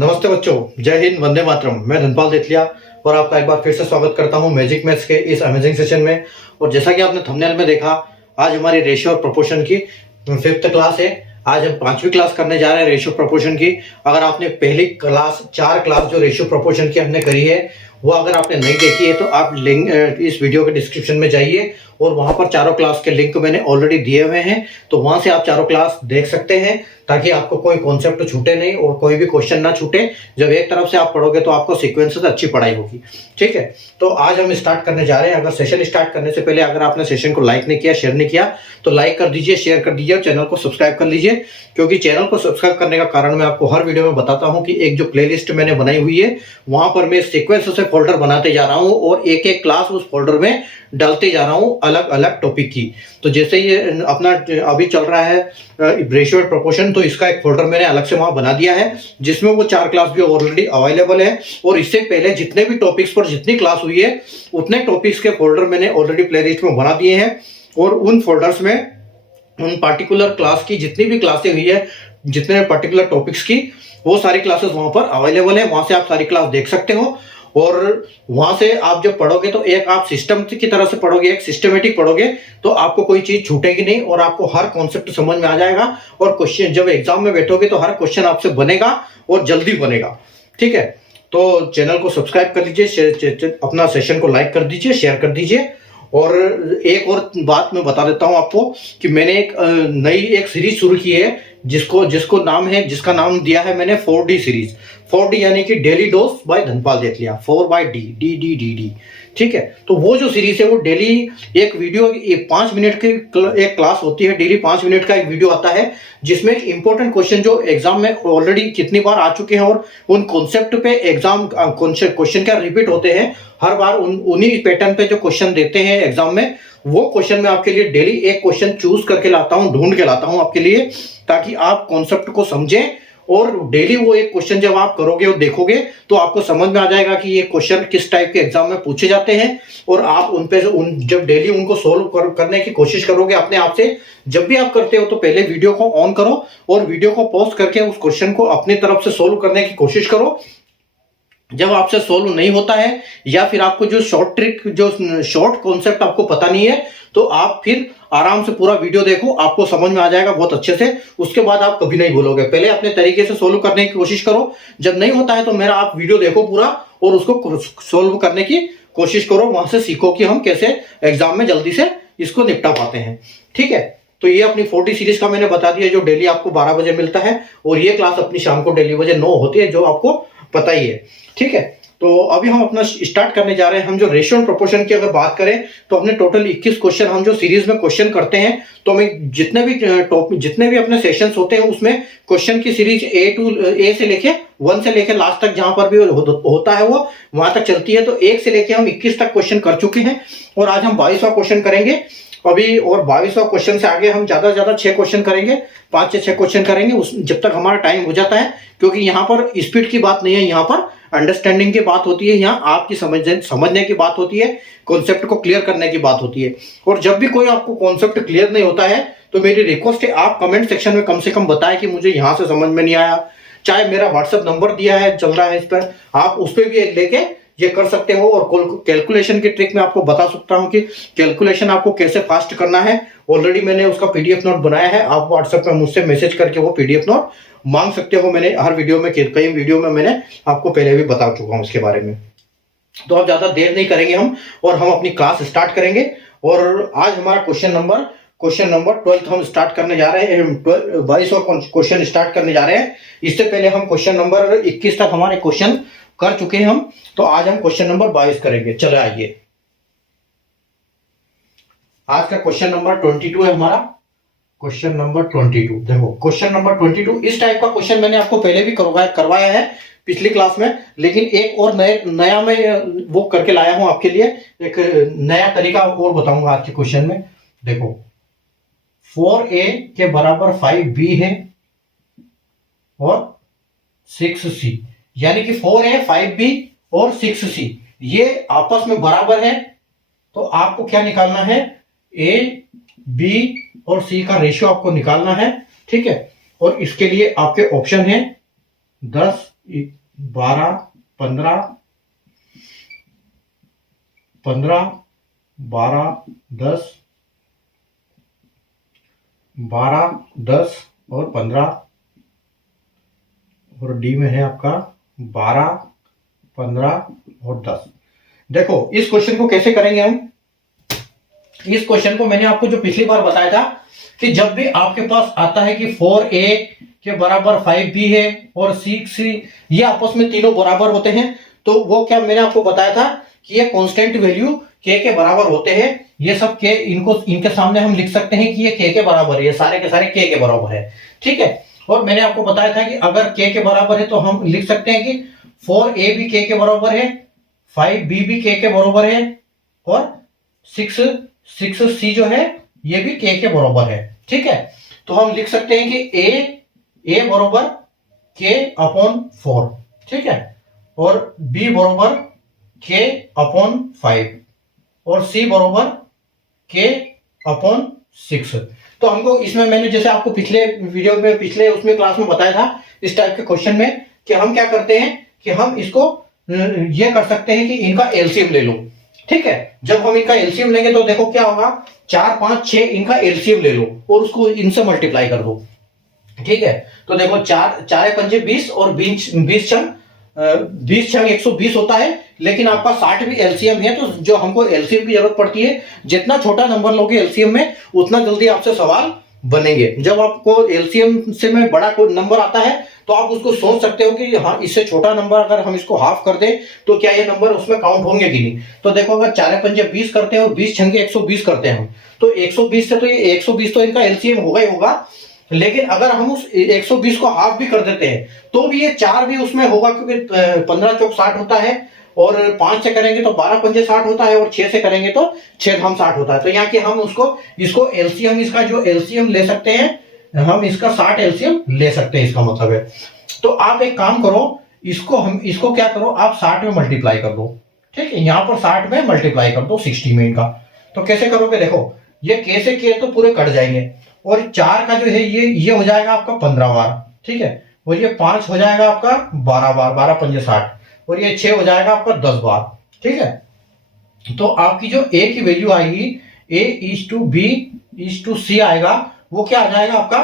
नमस्ते बच्चों, जय हिंद, वंदे मातरम। मैं धनपाल देथलिया और आपका एक बार फिर से स्वागत करता हूं मैजिक मैथ्स के इस अमेजिंग सेशन में। और जैसा कि आपने थंबनेल में देखा, आज हमारी रेशियो और प्रोपोर्शन की 5th क्लास है। आज हम 5वीं क्लास करने जा रहे हैं रेशियो प्रोपोर्शन की। अगर आपने पहली क्लास 4 क्लास जो रेशियो प्रोपोर्शन की हमने करी है, वो अगर आपने नहीं देखी है तो आप लिंक इस वीडियो के डिस्क्रिप्शन में जाइए और वहां पर चारों क्लास के लिंक मैंने ऑलरेडी दिए हुए हैं, तो वहां से आप चारों क्लास देख सकते हैं ताकि आपको कोई कॉन्सेप्ट छूटे नहीं और कोई भी क्वेश्चन ना छूटे। जब एक तरफ से आप पढ़ोगे तो आपको सीक्वेंस से अच्छी पढ़ाई होगी। ठीक है, तो आज हम स्टार्ट करने जा रहे हैं। अगर सेशन स्टार्ट करने से पहले अगर आपने सेशन को लाइक नहीं किया, शेयर नहीं किया, तो लाइक कर दीजिए, शेयर कर दीजिए और चैनल को सब्सक्राइब कर लीजिए। क्योंकि चैनल को सब्सक्राइब करने का कारण मैं आपको हर वीडियो में बताता हूं कि एक जो प्लेलिस्ट मैंने बनाई हुई है वहां पर मैं सीक्वेंस से फोल्डर बनाते जा रहा हूं और एक एक क्लास उस फोल्डर में डालते जा रहा हूं अलग अलग टॉपिक की। तो जैसे ये अपना अभी चल रहा है रेशियो और प्रोपोर्शन, तो इसका एक फोल्डर मैंने अलग से वहां बना दिया है जिसमें वो 4 क्लास भी ऑलरेडी अवेलेबल है। और इससे पहले जितने भी टॉपिक्स पर जितनी क्लास हुई है उतने टॉपिक्स के फोल्डर मैंने ऑलरेडी प्लेलिस्ट में बना दिए हैं। और उन फोल्डर्स में उन पार्टिकुलर क्लास की जितनी भी क्लासें हुई है, जितने पर्टिकुलर टॉपिक्स की, वो सारी क्लासेस वहां पर अवेलेबल है। वहां से आप सारी क्लास देख सकते हो और वहां से आप जब पढ़ोगे तो एक आप सिस्टम की तरह से पढ़ोगे, एक सिस्टमेटिक पढ़ोगे, तो आपको कोई चीज छूटेगी नहीं और आपको हर कॉन्सेप्ट समझ में आ जाएगा। और क्वेश्चन जब एग्जाम में बैठोगे तो हर क्वेश्चन आपसे बनेगा और जल्दी बनेगा। ठीक है, तो चैनल को सब्सक्राइब कर लीजिए, अपना सेशन को लाइक कर दीजिए, शेयर कर दीजिए। और एक और बात मैं बता देता हूं आपको कि मैंने एक नई एक सीरीज शुरू की है जिसका नाम दिया है मैंने 4D सीरीज। 4D यानी कि daily dose by Dhanpal Dethaliya, 4 by D D D D D. ठीक है, तो वो जो सीरीज है वो डेली एक वीडियो, एक 5 मिनट की एक क्लास होती है। डेली 5 मिनट का एक वीडियो आता है जिसमें इंपॉर्टेंट क्वेश्चन जो एग्जाम में ऑलरेडी कितनी बार आ चुके हैं और उन कॉन्सेप्ट पे एग्जाम क्वेश्चन क्या रिपीट होते हैं हर बार, उन्हीं पैटर्न पे जो क्वेश्चन देते हैं एग्जाम में, वो क्वेश्चन मैं आपके लिए डेली एक क्वेश्चन चूज करके लाता हूं, ढूंढ के लाता हूं आपके लिए, ताकि आप कॉन्सेप्ट को समझें। और डेली वो एक क्वेश्चन जब आप करोगे और देखोगे तो आपको समझ में आ जाएगा कि ये क्वेश्चन किस टाइप के एग्जाम में पूछे जाते हैं। और आप उन पे जब डेली उनको सोल्व करने की कोशिश करोगे अपने आप से, जब भी आप करते हो तो पहले वीडियो को ऑन करो और वीडियो को पॉज करके उस क्वेश्चन को अपनी तरफ से सोल्व करने की कोशिश करो। जब आपसे सोल्व नहीं होता है या फिर आपको जो शॉर्ट कॉन्सेप्ट आपको पता नहीं है, तो आप फिर आराम से पूरा वीडियो देखो, आपको समझ में आ जाएगा बहुत अच्छे से। उसके बाद आप कभी नहीं भूलोगे। पहले अपने तरीके से सोल्व करने की कोशिश करो, जब नहीं होता है तो मेरा आप वीडियो देखो पूरा और उसको सोल्व करने की कोशिश करो। वहां से सीखो कि हम कैसे एग्जाम में जल्दी से इसको निपटा पाते हैं। ठीक है, तो ये अपनी 4D सीरीज का मैंने बता दिया जो डेली आपको 12 बजे मिलता है, और ये क्लास अपनी शाम को डेली बजे 9 होती है, जो आपको पता ही है। ठीक है, तो अभी हम अपना स्टार्ट करने जा रहे हैं। हम जो रेशियो एंड प्रोपोर्शन की अगर बात करें तो हमने टोटल 21 क्वेश्चन हम जो सीरीज में क्वेश्चन करते हैं, तो हमें जितने भी अपने सेशंस होते हैं उसमें क्वेश्चन की सीरीज ए से लेके 1 से लेके लास्ट तक जहां पर भी होता है वो वहां तक चलती है। तो 1 से लेके हम 21 तक क्वेश्चन कर चुके हैं और आज हम 22वां क्वेश्चन करेंगे अभी। और 22वां क्वेश्चन से आगे हम ज्यादा से ज्यादा 6 क्वेश्चन करेंगे, 5 से 6 क्वेश्चन करेंगे जब तक हमारा टाइम हो जाता है। क्योंकि यहाँ पर स्पीड की बात नहीं है, यहाँ पर अंडरस्टैंडिंग की बात होती है, यहाँ आपकी समझने की बात होती है, कॉन्सेप्ट को क्लियर करने की बात होती है। और जब भी कोई आपको कॉन्सेप्ट क्लियर नहीं होता है तो मेरी रिक्वेस्ट है आप कमेंट सेक्शन में कम से कम बताएं कि मुझे यहाँ से समझ में नहीं आया। चाहे मेरा व्हाट्सएप नंबर दिया है, चल रहा है इस पर, आप उस पर भी लेके ये कर सकते हो। और कैलकुलेशन की ट्रिक मैं आपको बता सकता हूं कि कैलकुलेशन आपको कैसे फास्ट करना है। ऑलरेडी मैंने उसका पीडीएफ नोट बनाया है, आप व्हाट्सएप में मुझसे मैसेज करके वो पीडीएफ नोट मांग सकते हो। मैंने हर वीडियो में, कई वीडियो में मैंने आपको पहले भी बता चुका हूं उसके बारे में। तो अब ज्यादा देर नहीं करेंगे हम और हम अपनी क्लास स्टार्ट करेंगे। और आज हमारा क्वेश्चन नंबर 12 हम स्टार्ट करने जा रहे हैं, 22वां क्वेश्चन स्टार्ट करने जा रहे हैं। इससे पहले हम क्वेश्चन नंबर 21 तक हमारे क्वेश्चन कर चुके हैं हम, तो आज हम क्वेश्चन नंबर 22 करेंगे। चले आइए, आज का क्वेश्चन नंबर 22 है हमारा। क्वेश्चन नंबर 22 देखो, क्वेश्चन नंबर 22 इस टाइप का क्वेश्चन मैंने आपको पहले भी करवाया है पिछली क्लास में, लेकिन एक और नया मैं वो करके लाया हूं आपके लिए, एक नया तरीका और बताऊंगा आज के क्वेश्चन में। देखो 4a के बराबर 5b है और 6c, यानी कि 4a 5b और 6c ये आपस में बराबर है। तो आपको क्या निकालना है, a b और c का रेशियो आपको निकालना है। ठीक है, और इसके लिए आपके ऑप्शन है 10, 12 15 15 12 10 12 10 और 15 और डी में है आपका 12 15 और 10। देखो इस क्वेश्चन को कैसे करेंगे हम। इस क्वेश्चन को मैंने आपको जो पिछली बार बताया था कि जब भी आपके पास आता है कि 4a के बराबर 5b है और 6c, ये आपस में तीनों बराबर होते हैं, तो वो क्या मैंने आपको बताया था कि ये कांस्टेंट वैल्यू k के बराबर होते हैं। ये सब k इनके सामने हम लिख सकते हैं कि ये k के बराबर है, ये सारे के सारे k के बराबर है, ठीक है। और मैंने आपको बताया था कि अगर k के बराबर है तो हम लिख सकते हैं कि 4a भी k के बराबर है, 5b भी k के बराबर है और 6c जो है ये भी k के बराबर है, ठीक है। तो हम लिख सकते हैं कि a बराबर k अपॉन 4, ठीक है, और b बराबर k अपॉन 5 और c बराबर k अपॉन 6। तो हमको इसमें मैंने जैसे आपको पिछले वीडियो में पिछले उसमें क्लास में बताया था इस टाइप के क्वेश्चन में कि हम क्या करते हैं कि हम इसको ये कर सकते हैं कि इनका एलसीएम ले लो, ठीक है। जब हम इनका एलसीएम लेंगे तो देखो क्या होगा, 4 5 6 इनका एलसीएम ले लो और उसको इनसे मल्टीप्लाई कर दो, ठीक है। तो देखो 4 4 पंजे 20 और 20 छंग 120 होता है, लेकिन आपका 60 भी एलसीएम है, तो जो हमको एलसीएम की जरूरत पड़ती है, जितना छोटा नंबर लोगे एलसीएम में उतना जल्दी आपसे सवाल बनेंगे। जब आपको एलसीएम से में बड़ा कोई नंबर आता है तो आप उसको सोच सकते हो कि हाँ इससे छोटा नंबर अगर हम इसको हाफ कर दें तो क्या ये नंबर उसमें काउंट होंगे कि नहीं। तो देखो अगर 4 पंजे 20 करते हैं और 20 छंगे 120 करते हैं हम, तो 120 से तो ये 120 तो इनका एलसीएम होगा ही होगा, लेकिन अगर हम उस 120 को हाफ भी कर देते हैं तो भी ये 4 भी उसमें होगा, क्योंकि 15 चौक 60 होता है और 5 से करेंगे तो 12 पंजे 60 होता है और 6 से करेंगे तो 6 हम 60 होता है। तो यहाँ की हम इसको एलसीएम, इसका जो एलसीएम ले सकते हैं हम, इसका 60 एलसीएम ले सकते हैं, इसका मतलब है। तो आप एक काम करो, इसको क्या करो, आप 60 में मल्टीप्लाई कर दो, ठीक है। यहाँ पर 60 में मल्टीप्लाई कर दो 60 में इनका। तो कैसे करोगे, देखो ये के से के तो पूरे कट जाएंगे और 4 का जो है ये हो जाएगा आपका 15 बार, ठीक है, और ये 5 हो जाएगा आपका 12 बार, 12 पंजे 60, और ये 6 हो जाएगा आपका 10 बार, ठीक है। तो आपकी जो a की वैल्यू आएगी a:b:c आएगा, वो क्या आ जाएगा आपका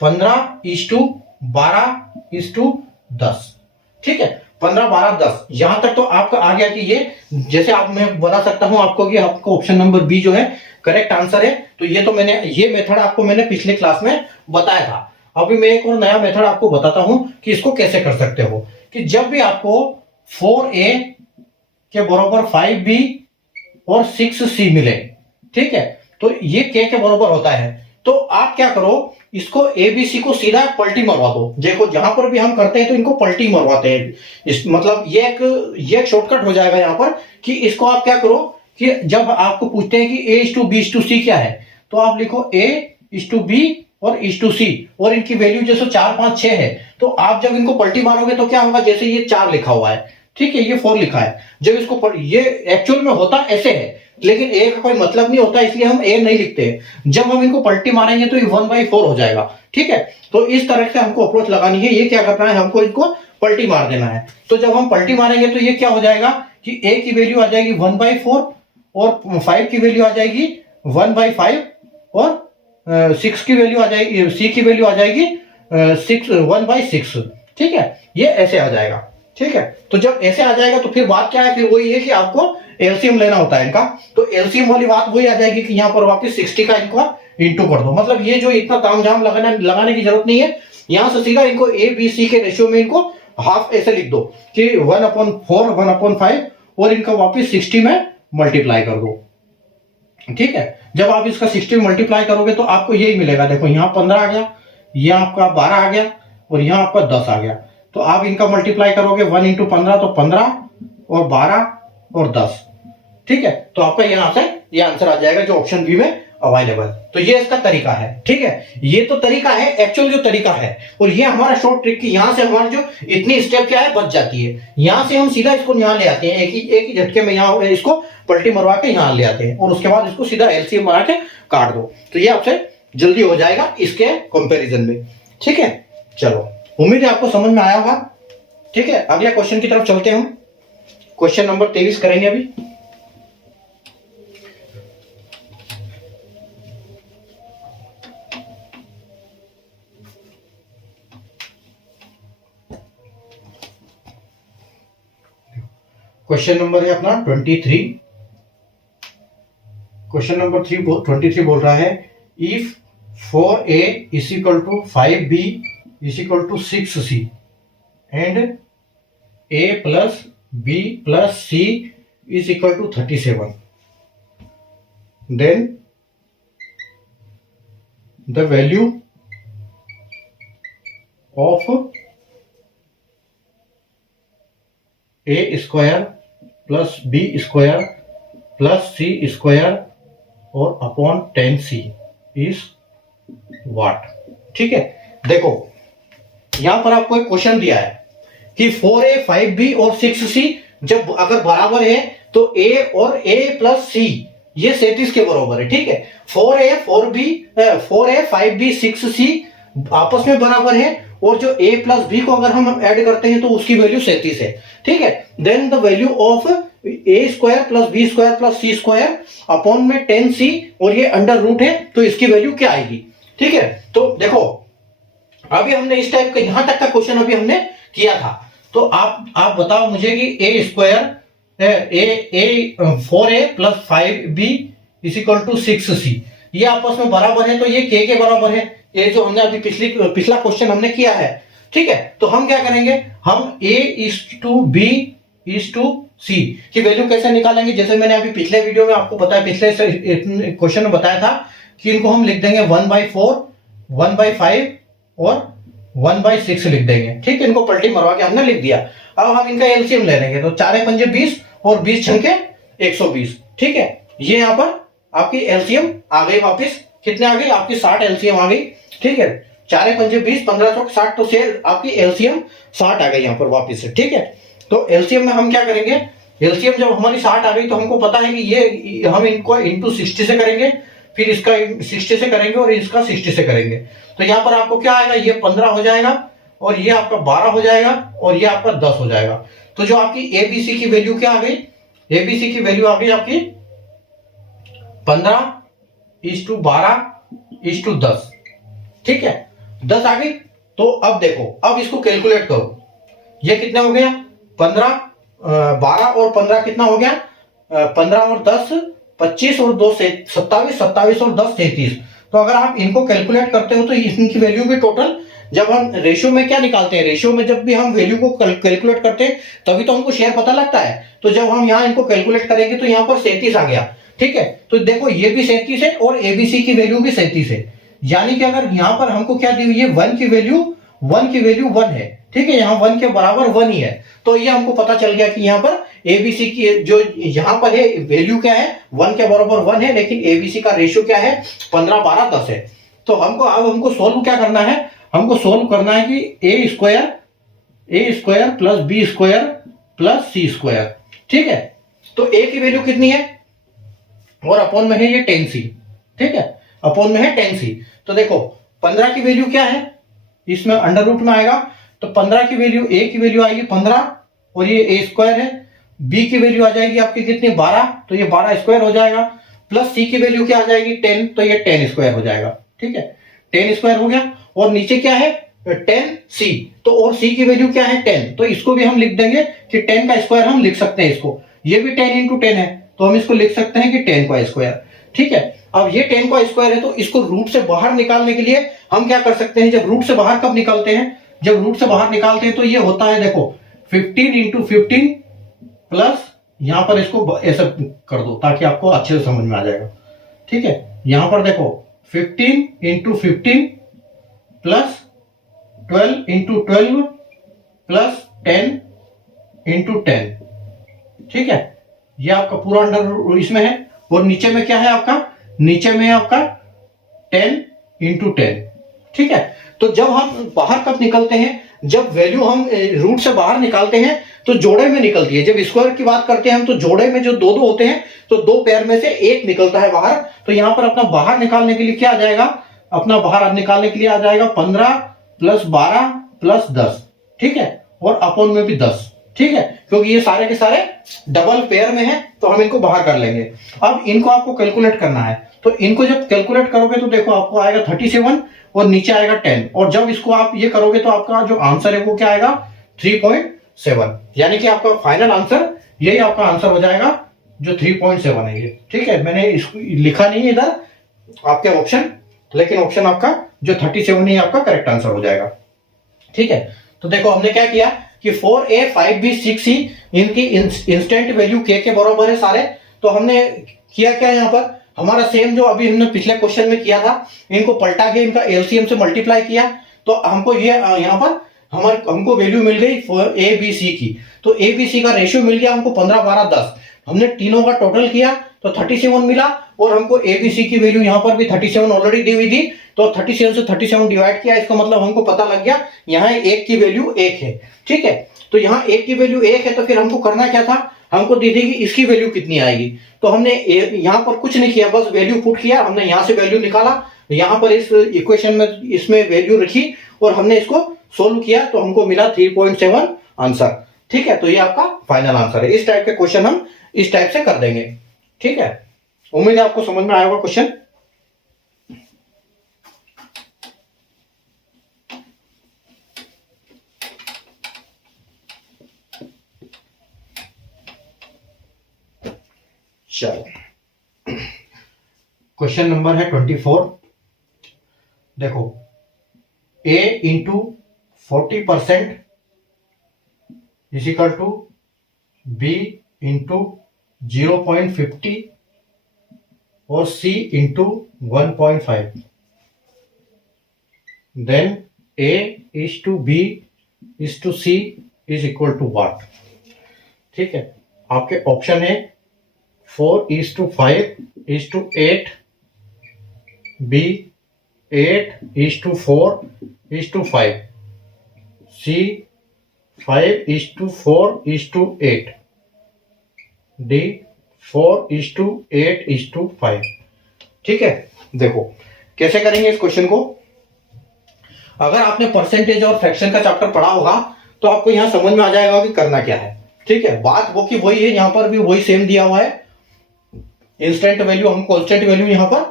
15:12:10, ठीक है। 15 12 10 यहां तक तो आपका आ गया कि ये, जैसे आप मैं बता सकता हूं आपको कि आपको ऑप्शन नंबर बी जो है करेक्ट आंसर है। तो ये तो ये मेथड आपको मैंने पिछले क्लास में बताया था। अभी मैं एक और नया मेथड आपको बताता हूं कि इसको कैसे कर सकते हो। कि जब भी आपको 4a के बराबर 5b और 6c मिले, ठीक है, तो ये k के बराबर होता है, तो आप क्या करो, इसको abc को सीधा पलटी मरवा दो। देखो जहां पर भी हम करते हैं तो इनको पलटी मरवाते हैं, इस मतलब ये एक शॉर्टकट हो जाएगा यहाँ पर कि इसको आप क्या करो कि जब आपको पूछते हैं कि a:b:c क्या है, तो आप लिखो a:b और c, और इनकी वैल्यू जैसे 4 5 6 है, तो आप जब इनको पलटी मारोगे तो क्या होगा, जैसे ये 4 लिखा हुआ है, ठीक है, ये 4 लिखा है, जब इसको ये एक्चुअल में होता ऐसे है, लेकिन a का कोई मतलब नहीं होता, इसलिए हम a नहीं लिखते। जब हम इनको पलटी मारेंगे तो ये 1/4 हो जाएगा, ठीक है। तो इस तरह से हमको अप्रोच लगानी है। ये क्या करना है, हमको इनको पलटी मार देना है। तो जब हम पलटी मारेंगे तो ये क्या हो जाएगा कि a की वैल्यू आ जाएगी 1/4 और 5 की वैल्यू आ जाएगी 1/5 और 6 की वैल्यू आ जाएगी, c की वैल्यू आ जाएगी 1/6, ठीक है। ये ऐसे आ जाएगा, ठीक है। तो जब ऐसे आ जाएगा तो फिर बात क्या है, फिर वही है कि आपको एलसीएम लेना होता है इनका। तो एलसीएम वाली बात वही आ जाएगी कि यहाँ पर वापस 60 का इनको इंटू कर दो। मतलब ये जो इतना तामझाम लगाने की जरूरत नहीं है, यहां से सीधा इनको ए बी सी के रेशियो में इनको हाफ ऐसे लिख दो कि 1/4 1/5 और इनका वापस 60 में मल्टीप्लाई कर दो, ठीक है। जब आप इसका 60 में मल्टीप्लाई करोगे तो आपको यही मिलेगा। देखो यहाँ 15 आ गया, यहाँ आपका 12 आ गया और यहाँ आपका 10 आ गया। तो आप इनका मल्टीप्लाई करोगे 1 × 15 तो 15 और 12 और 10, ठीक है। तो आपका यहाँ से ये आंसर आ जाएगा जो ऑप्शन बी में अवेलेबल। तो ये इसका तरीका है, ठीक है। ये तो तरीका है एक्चुअल जो तरीका है, और ये हमारा शॉर्ट ट्रिक की यहाँ से हमारी जो इतनी स्टेप क्या है बच जाती है। यहाँ से हम सीधा इसको यहाँ ले आते हैं, एक ही झटके में यहाँ इसको पलटी मरवा के यहाँ ले आते हैं और उसके बाद इसको सीधा एलसीएम बना के काट दो। तो ये आपसे जल्दी हो जाएगा इसके कंपेरिजन में, ठीक है। चलो, उम्मीद है आपको समझ में आया होगा। ठीक है, अगले क्वेश्चन की तरफ चलते हैं हम। क्वेश्चन नंबर 23 करेंगे अभी। क्वेश्चन नंबर है अपना 23। क्वेश्चन नंबर 23 बोल रहा है if 4a is equal to 5b is equal to 6c and a plus b plus c is equal to 37, then the value of a square plus b square plus c square और upon 10c is what. ठीक है, देखो यहां पर आपको एक question दिया है कि 4a 5b और 6c जब अगर बराबर है तो a और a प्लस c ये 37 के बराबर है। ठीक है, 4a 5b 6c आपस में बराबर है और जो a प्लस b को अगर हम ऐड करते हैं तो उसकी वैल्यू 37 है। ठीक है, then the value of a square plus b square plus c square upon में 10c और ये अंडर रूट है तो इसकी वैल्यू क्या आएगी। ठीक है, तो देखो अभी हमने इस टाइप का यहां तक का क्वेश्चन अभी हमने किया था, तो आप बताओ मुझे कि a square 4a plus 5b is equal to 6c ये आपस में बराबर है तो ये k के बराबर है, ये जो हमने अभी पिछला क्वेश्चन हमने किया है। ठीक है, तो हम क्या करेंगे, हम a is to b is to c की वैल्यू कैसे निकालेंगे। जैसे मैंने अभी पिछले वीडियो में आपको बताया, पिछले क्वेश्चन में बताया था कि इनको हम लिख देंगे 1/4 1/5 और 1/6 लिख देंगे। ठीक है, इनको पलटी मरवा के हमने लिख दिया। अब हम इनका एलसीएम ले लेंगे तो 4 पंजे 20 और 20 छंके 120। ठीक है, ये यहाँ पर आपकी एलसीएम आ गई, वापस कितने आ गई आपकी 60 एलसीएम आ गई। ठीक है, 4 पंजे 20 15 चौक 60 तो से आपकी एलसीएम 60 आ गई यहाँ पर वापस से। ठीक है, तो एलसीएम में हम क्या करेंगे, एलसीएम जब हमारी 60 आ गई तो हमको पता है कि ये हम इनको इंटू 60 से करेंगे, फिर इसका 60 से करेंगे और इसका 60 से करेंगे। तो यहाँ पर आपको क्या आएगा, ये 15 हो जाएगा और ये आपका 12 हो जाएगा और ये आपका 10 हो जाएगा। तो जो आपकी एबीसी की वैल्यू क्या आ गई, एबीसी की वैल्यू आ गई आपकी 15:12:10। ठीक है, 10 आ गई। तो अब देखो, अब इसको कैलकुलेट करो, ये कितना हो गया 12 और 15 कितना हो गया 15 और 10 25 और 2 27 27 और 10 33। तो अगर आप इनको कैलकुलेट करते हो तो इनकी वैल्यू भी टोटल, जब हम रेशियो में क्या निकालते हैं, रेशियो में जब भी हम वैल्यू को कैलकुलेट करते हैं तभी तो हमको शेयर पता लगता है। तो जब हम यहाँ इनको कैलकुलेट करेंगे तो यहाँ पर 37 आ गया। ठीक है, तो देखो ये भी 37 है और एबीसी की वैल्यू भी 37 है, यानी कि अगर यहाँ पर हमको क्या दी हुई है 1 की वैल्यू 1 है। ठीक है, यहाँ 1 के बराबर 1 ही है, तो ये हमको पता चल गया कि यहाँ पर एबीसी की जो यहाँ पर है वैल्यू क्या है 1 के बराबर 1 है, लेकिन एबीसी का रेशियो क्या है 15 12 10 है। तो हमको सोल्व क्या करना है, हमको सोल्व करना है कि A square plus B square plus C square. ठीक है, तो ए की वैल्यू कितनी है और अपॉन में है ये 10c। ठीक है, अपॉन में है 10c। तो देखो 15 की वैल्यू क्या है, इसमें अंडर रूट में आएगा, तो 15 की वैल्यू ए की वैल्यू आएगी 15 और ये ए स्क्वायर है, बी की वैल्यू आ जाएगी आपकी कितनी 12 तो ये 12 स्क्वायर हो जाएगा, प्लस सी की वैल्यू क्या आ जाएगी 10 तो ये 10 स्क्वायर हो जाएगा। ठीक है, 10 स्क्वायर हो गया और नीचे क्या है 10c, तो और c की वैल्यू क्या है 10, तो इसको भी हम लिख देंगे कि 10 का स्क्वायर हम लिख सकते हैं इसको, ये भी 10 इंटू 10 है तो हम इसको लिख सकते हैं कि 10 का स्क्वायर। ठीक है, अब ये 10 का स्क्वायर है तो इसको रूट से बाहर निकालने के लिए हम क्या कर सकते हैं, जब रूट से बाहर कब निकालते हैं, जब रूट से बाहर निकालते हैं तो ये होता है देखो 15 इंटू 15 प्लस यहां पर इसको ऐसा कर दो ताकि आपको अच्छे से समझ में आ जाएगा। ठीक है, यहां पर देखो 15 into 15 plus 12 into 12 plus 10 into 10। ठीक है, ये आपका पूरा अंडर इसमें है और नीचे में क्या है आपका, नीचे में है आपका 10 इंटू 10। ठीक है, तो जब हम बाहर कब निकलते हैं, जब वैल्यू हम रूट से बाहर निकालते हैं तो जोड़े में निकलती है। जब स्क्वायर की बात करते हैं हम तो जोड़े में जो दो होते हैं तो 2 पेयर में से एक निकलता है बाहर, तो यहां पर अपना बाहर निकालने के लिए क्या आ जाएगा, अपना बाहर निकालने के लिए आ जाएगा 15 प्लस 12 प्लस 10। ठीक है, और अपॉन में भी 10। ठीक है, क्योंकि ये सारे के सारे डबल पेयर में है तो हम इनको बाहर कर लेंगे। अब इनको आपको कैलकुलेट करना है, तो इनको जब कैलकुलेट करोगे तो देखो आपको आएगा 37 और नीचे आएगा 10, और जब इसको आप ये करोगे तो आपका जो आंसर है वो क्या आएगा 3.7, यानी कि आपका फाइनल आंसर यही आपका आंसर हो जाएगा जो 3.7 है ये। ठीक है, मैंने इसको लिखा नहीं है इधर आपके ऑप्शन, लेकिन ऑप्शन आपका जो 37 ही आपका करेक्ट आंसर हो जाएगा। ठीक है, तो देखो हमने क्या किया कि 4a 5b 6c इनकी इंस्टेंट वैल्यू k के बराबर है सारे, तो हमने किया क्या यहाँ पर हमारा सेम जो अभी हमने पिछले क्वेश्चन में किया था, इनको पलटा के इनका एलसीएम से मल्टीप्लाई किया, तो हमको ये यहाँ पर हमको वैल्यू मिल गई ए बी सी की। तो ए बी सी का रेशियो मिल गया हमको 15 12 10, हमने तीनों का टोटल किया तो 37 मिला, और हमको ए बी सी की वैल्यू यहाँ पर भी 37 ऑलरेडी दी हुई थी, तो 37 से 37 डिवाइड किया, इसका मतलब हमको पता लग गया यहाँ एक की वैल्यू 1 है। ठीक है, तो यहाँ एक की वैल्यू 1 है, तो फिर हमको करना क्या था, हमको दी थी कि इसकी वैल्यू कितनी आएगी, तो हमने यहाँ पर कुछ नहीं किया, बस वैल्यू पुट किया, हमने यहाँ से वैल्यू निकाला, यहाँ पर इस इक्वेशन में इसमें वैल्यू रखी और हमने इसको सोल्व किया, तो हमको मिला 3.7 आंसर। ठीक है, तो ये आपका फाइनल आंसर है। इस टाइप के क्वेश्चन हम इस टाइप से कर देंगे। ठीक है, उम्मीद है आपको समझ में आया होगा क्वेश्चन। चलो, क्वेश्चन नंबर है 24। देखो, a into 40% is equal to b into 0.50 और c into 1.5, then a is to b is to c is equal to what. ठीक है, आपके ऑप्शन है 4:5 is to 8, B 8:4 is to 5, C 5:4 is to 8, D 4:8 is to 5। ठीक है, देखो कैसे करेंगे इस क्वेश्चन को। अगर आपने परसेंटेज और फ्रैक्शन का चैप्टर पढ़ा होगा तो आपको यहां समझ में आ जाएगा कि करना क्या है। ठीक है, बात वो की वही है, यहां पर भी वही सेम दिया हुआ है, इंस्टेंट वैल्यू हमको कांस्टेंट वैल्यू यहां पर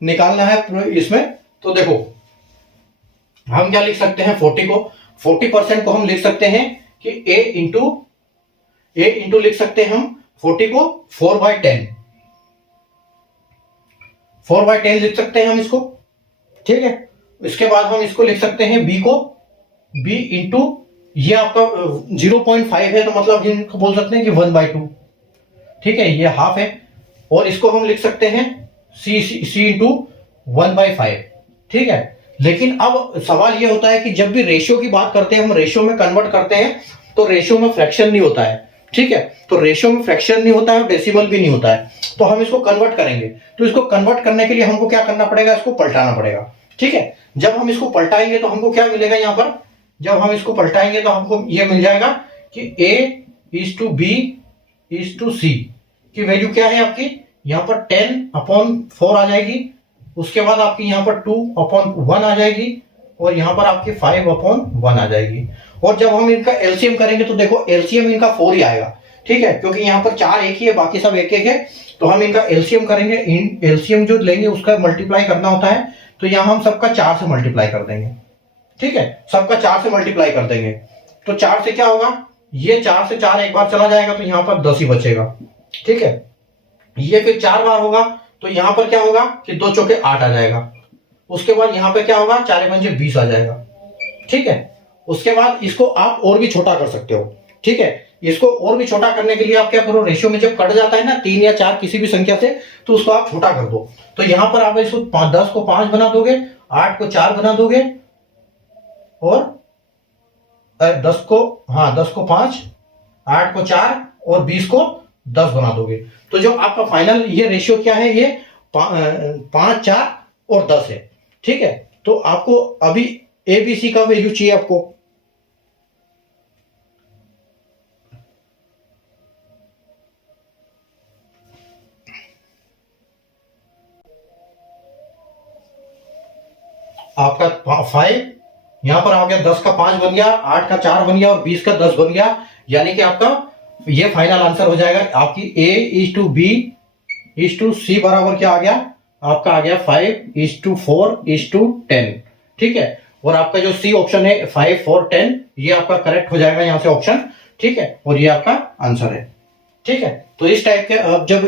निकालना है इसमें। तो देखो हम क्या लिख सकते हैं, 40% को हम लिख सकते हैं कि a इंटू लिख सकते हैं हम 40 को 4/10 लिख सकते हैं हम इसको। ठीक है, इसके बाद हम इसको लिख सकते हैं b को b इंटू ये आपका 0.5 है, तो मतलब इनको बोल सकते हैं कि 1/2। ठीक है, ये हाफ है, और इसको हम लिख सकते हैं c इंटू 1/5। ठीक है, लेकिन अब सवाल ये होता है कि जब भी रेशियो की बात करते हैं, हम रेशियो में कन्वर्ट करते हैं तो रेशियो में फ्रैक्शन नहीं होता है। ठीक है, तो रेशियो में फ्रैक्शन नहीं होता है और डेसिमल भी नहीं होता है, तो हम इसको कन्वर्ट करेंगे। तो इसको कन्वर्ट करने के लिए हमको क्या करना पड़ेगा, इसको पलटाना पड़ेगा। ठीक है, जब हम इसको पलटाएंगे तो हमको क्या मिलेगा, यहां पर जब हम इसको पलटाएंगे तो हमको ये मिल जाएगा कि a is to b is to c की वैल्यू क्या है आपकी, यहां पर 10/4 आ जाएगी, उसके बाद आपकी यहां पर 2/1 आ जाएगी, और यहां पर आपकी 5/1 आ जाएगी। और जब हम इनका एलसीएम करेंगे तो देखो एलसीएम इनका 4 ही आएगा। ठीक है, क्योंकि यहां पर 4 एक ही है, बाकी सब एक एक है, तो हम इनका एलसीएम करेंगे, एलसीएम जो लेंगे उसका मल्टीप्लाई करना होता है, तो यहां हम सबका 4 से मल्टीप्लाई कर देंगे। ठीक है, सबका 4 से मल्टीप्लाई कर देंगे, तो 4 से क्या होगा, ये 4 से 4 एक बार चला जाएगा तो यहां पर 10 ही बचेगा। ठीक है, ये फिर 4 बार होगा तो यहां पर क्या होगा कि 2 चौके 8 आ जाएगा, उसके बाद यहां पे क्या होगा 4×5 20 आ जाएगा। ठीक है, उसके बाद इसको आप और भी छोटा कर सकते हो। ठीक है, इसको और भी छोटा करने के लिए आप क्या करो, रेशियो में जब कट जाता है ना 3 या 4 किसी भी संख्या से, तो उसको आप छोटा कर दो। तो यहां पर आप इसको 10 को 5 बना दोगे, 8 को 4 बना दोगे, और 10 को 5, 8 को 4 और 20 को 10 बना दोगे। तो जो आपका फाइनल ये रेशियो क्या है, ये 5, 4 और 10 है। ठीक है, तो आपको अभी एबीसी का वैल्यू चाहिए आपको। आपका 5 यहाँ पर आ गया 10 का 5 बन गया, 8 का 4 बन गया और 20 का 10 बन गया। यानी कि आपका ये फाइनल आंसर हो जाएगा आपकी A:B:C बराबर क्या आ गया, आपका आ गया 5:4:10। ठीक है, और आपका जो सी ऑप्शन है 5:4:10 ये आपका करेक्ट हो जाएगा यहाँ से ऑप्शन। ठीक है, और ये आपका आंसर है। ठीक है, तो इस टाइप के अब जब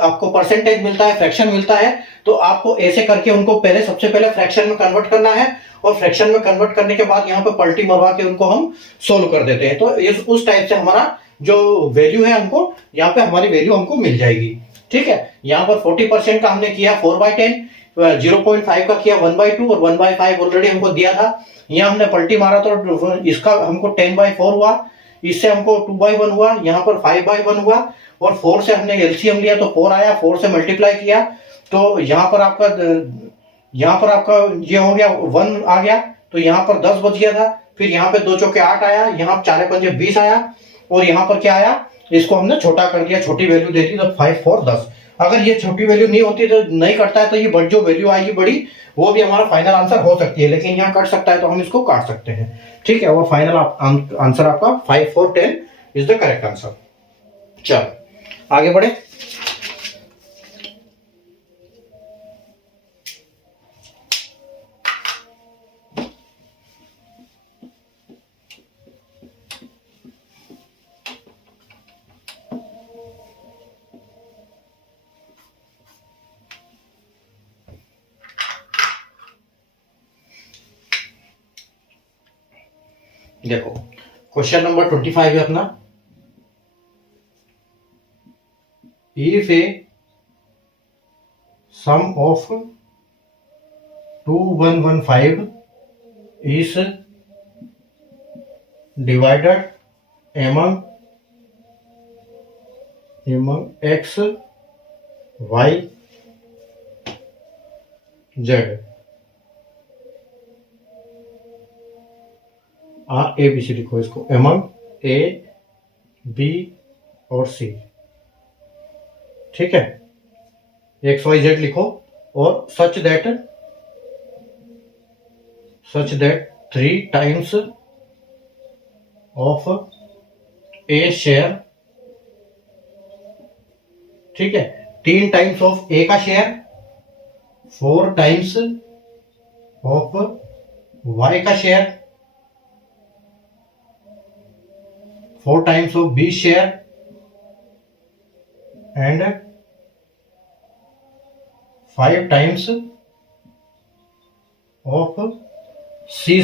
आपको परसेंटेज मिलता है, फ्रैक्शन मिलता है, तो आपको ऐसे करके उनको पहले सबसे पहले फ्रैक्शन में कन्वर्ट करना है, और फ्रैक्शन में कन्वर्ट करने के बाद यहाँ पे पलटी मरवा के उनको हम सोल्व कर देते हैं। तो इस उस टाइप से हमारा जो वैल्यू है हमको यहाँ पे हमारी वैल्यू हमको मिल जाएगी। ठीक है, यहाँ पर 40% का हमने किया 4/10, 0.5 का किया 1/2 और 1/5 ऑलरेडी हमको दिया था। यहाँ हमने पलटी मारा तो इसका हमको 10/4 हुआ, इससे हमको 2/1 हुआ, यहाँ पर 5/1 हुआ, और 4 से हमने एलसीएम लिया तो 4 आया, 4 से मल्टीप्लाई किया तो यहाँ पर आपका ये हो गया 1 आ गया, तो यहाँ पर 10 बच गया था। फिर यहाँ पे 2 चौके 8 आया, यहाँ 4 पंजे 20 आया, और यहाँ पर क्या आया, इसको हमने छोटा कर दिया, छोटी वैल्यू दे दी तो 5/4:10। अगर ये छोटी वैल्यू नहीं होती तो नहीं कटता है तो ये जो वैल्यू आएगी बड़ी वो भी हमारा फाइनल आंसर हो सकती है, लेकिन यहाँ कट सकता है तो हम इसको काट सकते हैं। ठीक है, वो फाइनल आंसर आपका 5/4:10 इज द करेक्ट आंसर। चलो आगे बढ़े। देखो क्वेश्चन नंबर 25 है अपना। If a sum of 2115 is divided among x, y, z, A B C लिखो इसको, एमंग ए बी और सी। ठीक है, एक्स वाई जेड लिखो, और such that 3 times of A share. ठीक है, 3 टाइम्स ऑफ ए का शेयर, 4 टाइम्स ऑफ वाई का share, 4 times of B share and 5 times of C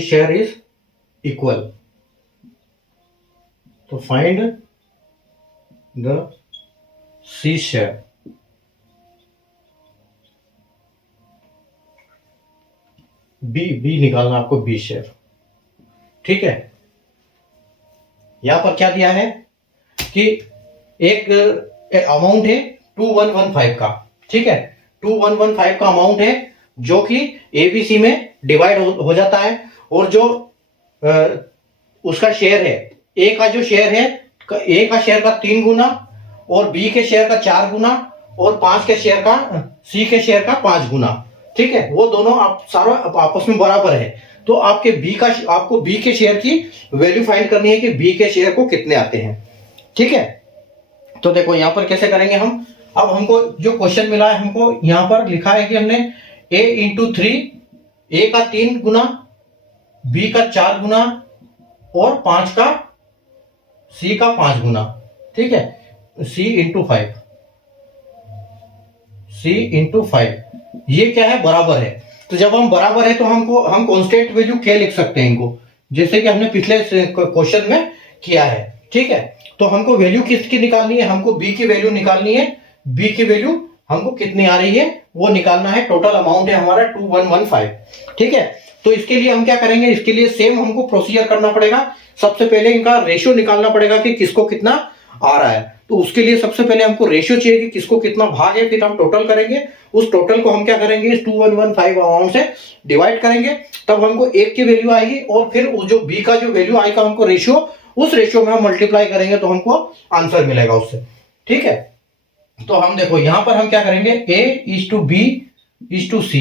share is equal. तो find the C share. B निकालना आपको, B share. ठीक है, यहां पर क्या दिया है कि एक अमाउंट है 2115 का। ठीक है, 2115 का अमाउंट है जो कि एबीसी में डिवाइड हो जाता है, और जो उसका शेयर है, ए का जो शेयर है, ए का शेयर का 3 गुना, और बी के शेयर का 4 गुना, और 5 के शेयर का, सी के शेयर का 5 गुना। ठीक है, वो दोनों आप सारा आपस में बराबर है। तो आपको बी के शेयर की वैल्यू फाइंड करनी है कि बी के शेयर को कितने आते हैं। ठीक है, तो देखो यहां पर कैसे करेंगे हम। अब हमको जो क्वेश्चन मिला है, हमको यहां पर लिखा है कि हमने a × 3, ए का 3 गुना, बी का 4 गुना, और 5 का, सी का 5 गुना। ठीक है, c × 5 ये क्या है, बराबर है। तो जब हम बराबर है तो हम कांस्टेंट वैल्यू क्या लिख सकते हैं इनको, जैसे कि हमने पिछले क्वेश्चन में किया है। ठीक है, तो हमको वैल्यू किसकी निकालनी है, हमको बी की वैल्यू निकालनी है। बी की वैल्यू हमको कितनी आ रही है वो निकालना है। टोटल अमाउंट है हमारा 2115। ठीक है, तो इसके लिए हम क्या करेंगे, इसके लिए सेम हमको प्रोसीजर करना पड़ेगा। सबसे पहले इनका रेशियो निकालना पड़ेगा कि किसको कितना आ रहा है। तो उसके लिए सबसे पहले हमको रेशियो चाहिए कि किसको कितना भाग है, फिर हम टोटल करेंगे। उस टोटल को हम क्या करेंगे, इस 2115 अमाउंट से डिवाइड करेंगे, तब हमको एक की वैल्यू आएगी, और फिर जो बी का जो वैल्यू आएगा हमको रेशियो, उस रेशियो में हम मल्टीप्लाई करेंगे तो हमको आंसर मिलेगा उससे। ठीक है, तो हम देखो यहाँ पर हम क्या करेंगे, A is to B is to C,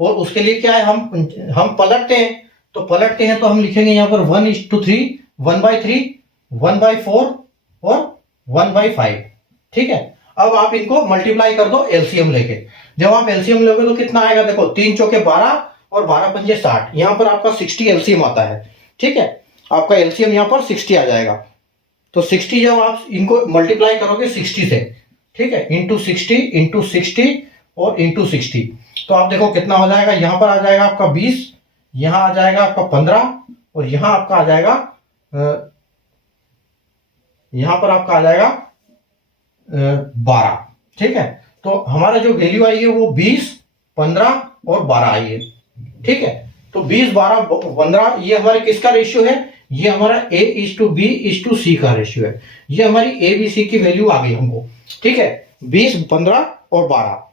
और उसके लिए क्या है, हम पलटते हैं, तो पलटते हैं तो हम लिखेंगे यहाँ पर 1:3, 1/3, 1/4 और 1/5। ठीक है, अब आप इनको मल्टीप्लाई कर दो एलसीएम लेके। जब आप एलसीएम लोगे तो कितना आएगा, देखो 3 चौके 12 और 12 पंजे 60, यहाँ पर आपका 60 एलसीएम आता है। ठीक है, आपका एलसीएम यहाँ पर 60 आ जाएगा। तो 60 जब आप इनको मल्टीप्लाई करोगे 60 से, ठीक है, इंटू 60 और इंटू 60, तो आप देखो कितना हो जाएगा, यहां पर आ जाएगा आपका 20, यहां आ जाएगा आपका 15 और यहां आपका आ जाएगा यहां पर आपका आ जाएगा 12। ठीक है, तो हमारा जो वैल्यू आई है वो 20, 15 और 12 आई है। ठीक है, तो 20, 12, 15 ये हमारे किसका रेशियो है, ये हमारा A is to B is to C का रेशियो है। ये हमारी ABC की वैल्यू आ गई हमको। ठीक है, 20, 15 और 12।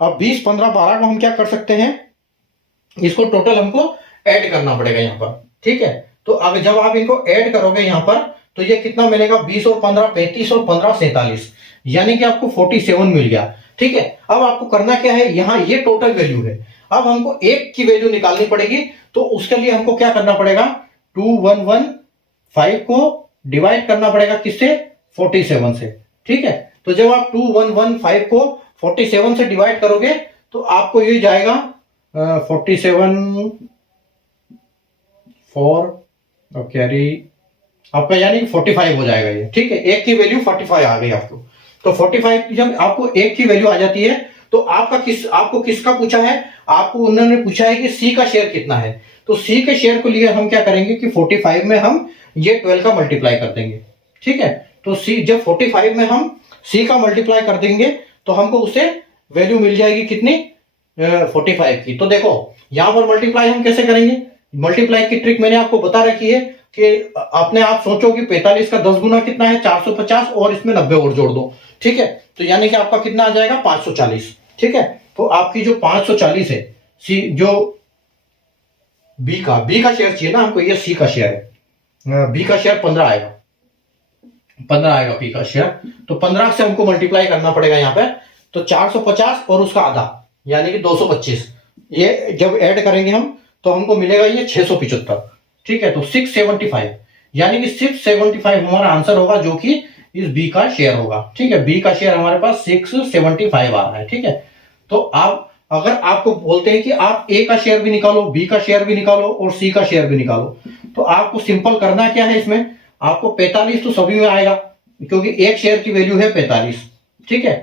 अब 20, 15, 12 को हम क्या कर सकते हैं, इसको टोटल हमको ऐड करना पड़ेगा यहाँ पर। ठीक है, तो अब जब आप इनको ऐड करोगे यहाँ पर तो ये कितना मिलेगा, 20 और 15 35 और 15 47, यानी कि आपको 47 मिल गया। ठीक है, अब आपको करना क्या है, यहाँ ये टोटल वैल्यू है, अब हमको एक की वैल्यू निकालनी पड़ेगी। तो उसके लिए हमको क्या करना पड़ेगा, 2115 को डिवाइड करना पड़ेगा किससे, 47 से। ठीक है, तो जब आप 2115 को 47 से डिवाइड करोगे तो आपको ये जाएगा 47 4 और कैरी आपका यानी 45 हो जाएगा ये। ठीक है, एक की वैल्यू 45 आ गई आपको। तो 45 की जब आपको एक की वैल्यू आ जाती है तो आपको किसका पूछा है, आपको उन्होंने पूछा है कि सी का शेयर कितना है। तो सी के शेयर को लिए हम क्या करेंगे कि 45 में हम ये 12 का मल्टीप्लाई कर देंगे। ठीक है, तो सी जब 45 में हम सी का मल्टीप्लाई कर देंगे तो हमको उससे वैल्यू मिल जाएगी कितनी, 45 की। तो देखो यहां पर मल्टीप्लाई हम कैसे करेंगे, मल्टीप्लाई की ट्रिक मैंने आपको बता रखी है कि अपने आप सोचो कि 45 का 10 गुना कितना है, 450 और इसमें 90 और जोड़ दो। ठीक है, तो यानी कि आपका कितना आ जाएगा, 540। ठीक है, तो आपकी जो 540 है, सी जो बी का शेयर चाहिए ना हमको, ये सी का शेयर है, बी का शेयर 15 आएगा, 15 आएगा पी का शेयर। तो 15 से हमको मल्टीप्लाई करना पड़ेगा यहाँ पे, तो 450 और उसका आधा यानी कि 225, ये जब ऐड करेंगे हम तो हमको मिलेगा ये 675। ठीक है, तो 675 यानी कि 675 हमारा आंसर होगा, जो कि इस बी का शेयर होगा। ठीक है, बी का शेयर हमारे पास 675 आ रहा है। ठीक है, तो आप अगर आपको बोलते हैं कि आप ए का शेयर भी निकालो, बी का शेयर भी निकालो और सी का शेयर भी निकालो, तो आपको सिंपल करना क्या है, इसमें आपको 45 तो सभी में आएगा क्योंकि एक शेयर की वैल्यू है 45। ठीक है,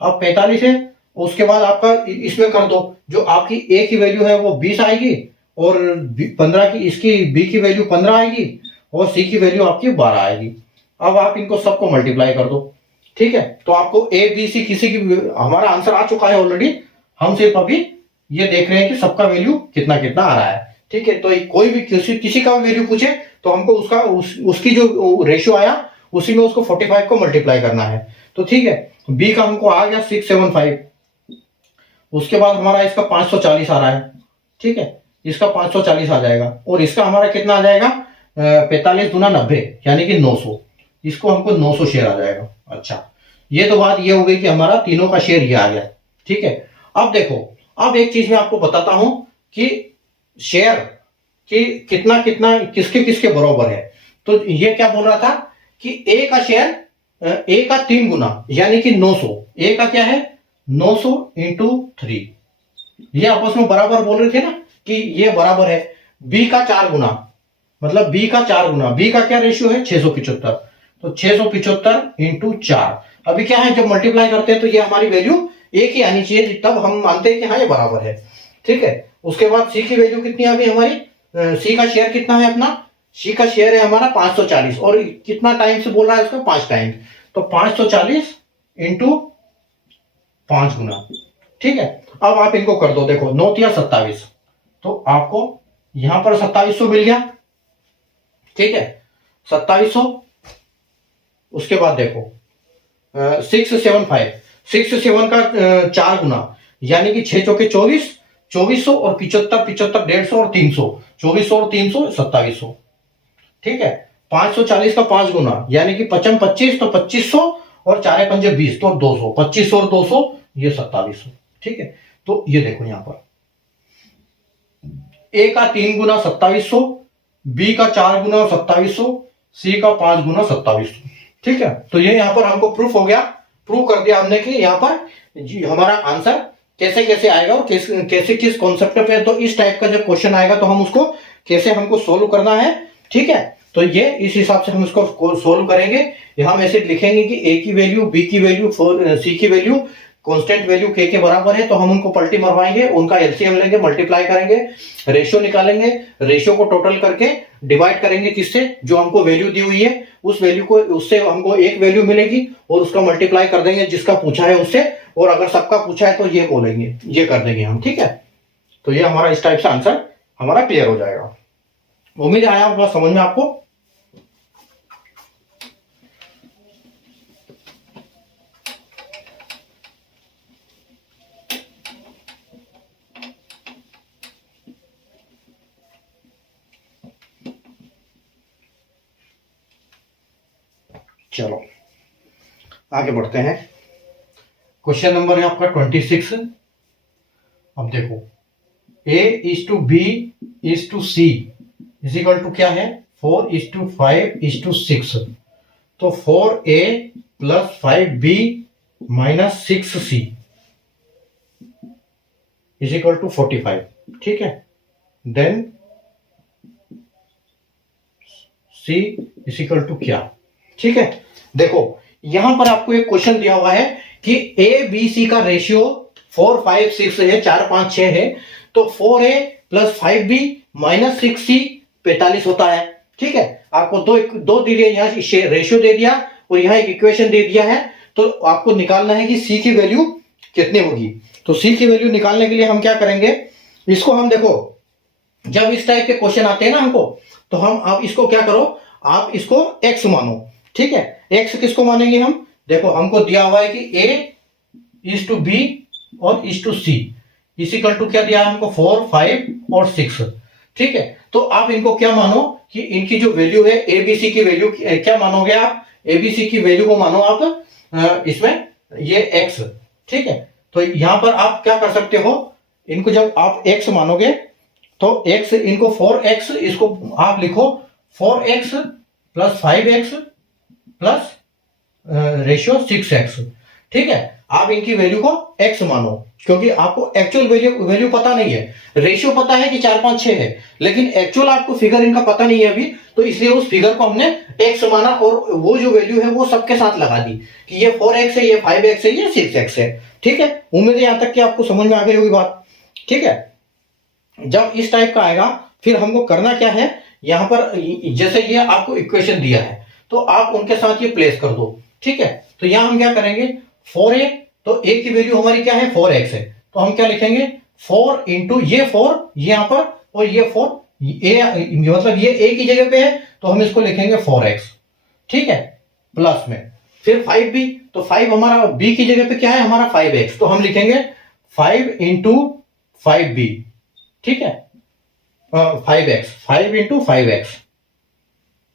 अब 45 है, उसके बाद आपका इसमें कर दो, जो आपकी ए की वैल्यू है वो 20 आएगी और 15 की, इसकी बी की वैल्यू 15 आएगी और सी की वैल्यू आपकी 12 आएगी। अब आप इनको सबको मल्टीप्लाई कर दो। ठीक है, तो आपको ए बी सी किसी की, हमारा आंसर आ चुका है ऑलरेडी, हम सिर्फ अभी ये देख रहे हैं कि सबका वैल्यू कितना कितना आ रहा है। ठीक है, तो कोई भी किसी का वैल्यू पूछे तो हमको उसकी जो रेशियो आया उसी में उसको 45 को मल्टीप्लाई करना है। तो ठीक है, बी का हमको आ गया 675, उसके बाद हमारा इसका 540 आ रहा है। ठीक है, इसका 540 आ जाएगा और इसका हमारा कितना आ जाएगा, 45 गुना 90 यानी कि 900, इसको हमको 900 शेयर आ जाएगा। अच्छा, ये तो बात ये हो गई कि हमारा तीनों का शेयर ये आ गया। ठीक है, अब देखो, अब एक चीज मैं आपको बताता हूं कि शेयर कि कितना कितना किसके किसके बराबर है। तो ये क्या बोल रहा था कि ए का शेयर ए का 3 गुना यानी कि 900, ए का क्या है 900 इंटू 3, ये आपस में बराबर बोल रहे थे ना कि ये बराबर है। बी का 4 गुना, मतलब बी का 4 गुना, बी का क्या रेशियो है 675, तो 675 इंटू 4। अभी क्या है, जब मल्टीप्लाई करते हैं तो ये हमारी वैल्यू एक ही आनी चाहिए, तब हम मानते हैं कि हाँ ये बराबर है। ठीक है, उसके बाद सी की वैल्यू कितनी आ गई हमारी, सी का शेयर कितना है अपना, सी का शेयर है हमारा 540 और कितना टाइम से बोल रहा है उसका 5 टाइम, तो 540 इंटू 5 गुना। ठीक है, अब आप इनको कर दो, देखो 9 या 27, तो आपको यहां पर 2700 मिल गया। ठीक है, 2700, उसके बाद देखो 675, 6 का 4 गुना यानी कि 6 चौके 24, 2400 और 75, 75 150 और 300, 2400 और 300 2700। ठीक है, 540 का 5 गुना यानी कि 55 25, तो 2500 और 4 पंजे 20 तो 200, 25 और 200 ये 2700। ठीक है, तो ये देखो यहां पर ए का 3 गुना 2700, बी का 4 गुना 2700, सी का 5 गुना 2700। ठीक है, तो ये यहां पर हमको प्रूफ हो गया, प्रूव कर दिया हमने कि यहां पर जी हमारा आंसर कैसे कैसे आएगा और कैसे किस कॉन्सेप्ट पे। तो इस टाइप का जब क्वेश्चन आएगा तो हम उसको कैसे हमको सोल्व करना है। ठीक है, तो ये इस हिसाब से हम इसको सोल्व करेंगे। यहां हम ऐसे लिखेंगे कि ए की वैल्यू, बी की वैल्यू, सी की वैल्यू कांस्टेंट वैल्यू के बराबर है, तो हम उनको पलटी मरवाएंगे, उनका एलसीएम लेंगे, मल्टीप्लाई करेंगे, रेशियो निकालेंगे, रेशियो को टोटल करके डिवाइड करेंगे किससे, जो हमको वैल्यू दी हुई है उस वैल्यू को, उससे हमको एक वैल्यू मिलेगी और उसका मल्टीप्लाई कर देंगे जिसका पूछा है उससे, और अगर सबका पूछा है तो ये बोलेंगे, ये कर देंगे हम। ठीक है, तो ये हमारा इस टाइप से आंसर हमारा क्लियर हो जाएगा। उम्मीद आया होगा समझ में आपको। चलो आगे बढ़ते हैं। क्वेश्चन नंबर है आपका 26। अब देखो A is to B is to C is equal to क्या है 4:5:6। तो 4A plus 5B minus 6C is equal to 45। ठीक है, then C is equal to क्या। ठीक है, देखो यहां पर आपको एक क्वेश्चन दिया हुआ है कि ए बी सी का रेशियो 4 5 6 है, 4 5 6 है, तो 4A plus 5B minus 6C 45 होता है। ठीक है, आपको दो दे दिया, यहाँ रेशियो दे दिया और यहाँ एक इक्वेशन दे दिया है, तो आपको निकालना है कि C की वैल्यू कितनी होगी। तो C की वैल्यू निकालने के लिए हम क्या करेंगे, इसको हम देखो जब इस टाइप के क्वेश्चन आते हैं ना हमको, तो हम आप इसको क्या करो, आप इसको x मानो। ठीक है, x किसको मानेंगे हम, देखो हमको दिया हुआ है कि a इज टू बी और इज टू सी इस इक्वल टू क्या दिया है हमको 4 5 और 6। ठीक है, तो आप इनको क्या मानो कि इनकी जो वैल्यू है ए बी सी की वैल्यू क्या मानोगे आप, ए बी सी की वैल्यू को मानो आप इसमें ये x। ठीक है, तो यहां पर आप क्या कर सकते हो, इनको जब आप x मानोगे तो x, इनको 4x, इसको आप लिखो 4x plus 5x plus ratio 6x। ठीक है, आप इनकी वैल्यू को x मानो, क्योंकि आपको एक्चुअल वैल्यू पता नहीं है। रेशियो पता है कि 4 5 6 है, लेकिन एक्चुअल आपको फिगर इनका पता नहीं है अभी, तो इसलिए उस फिगर को हमने x माना और वो जो वैल्यू है वो सबके साथ लगा दी कि ये 4x है, ये 5x है, ये 6x है। ठीक है, उम्मीद है यहां तक कि आपको समझ में आ गई होगी बात। ठीक है, जब इस टाइप का आएगा फिर हमको करना क्या है, यहां पर जैसे ये आपको इक्वेशन दिया है तो आप उनके साथ ये प्लेस कर दो। ठीक है, तो यहां हम क्या करेंगे 4a, तो a की वैल्यू हमारी क्या है 4x है, तो हम क्या लिखेंगे 4 इंटू ये 4 यहां पर और ये 4 a, मतलब ये a की जगह पे है तो हम इसको लिखेंगे 4x। ठीक है, प्लस में फिर 5b, तो 5 हमारा b की जगह पे क्या है हमारा 5x, तो हम लिखेंगे 5 इंटू 5b। ठीक है, 5x, 5 इंटू 5x।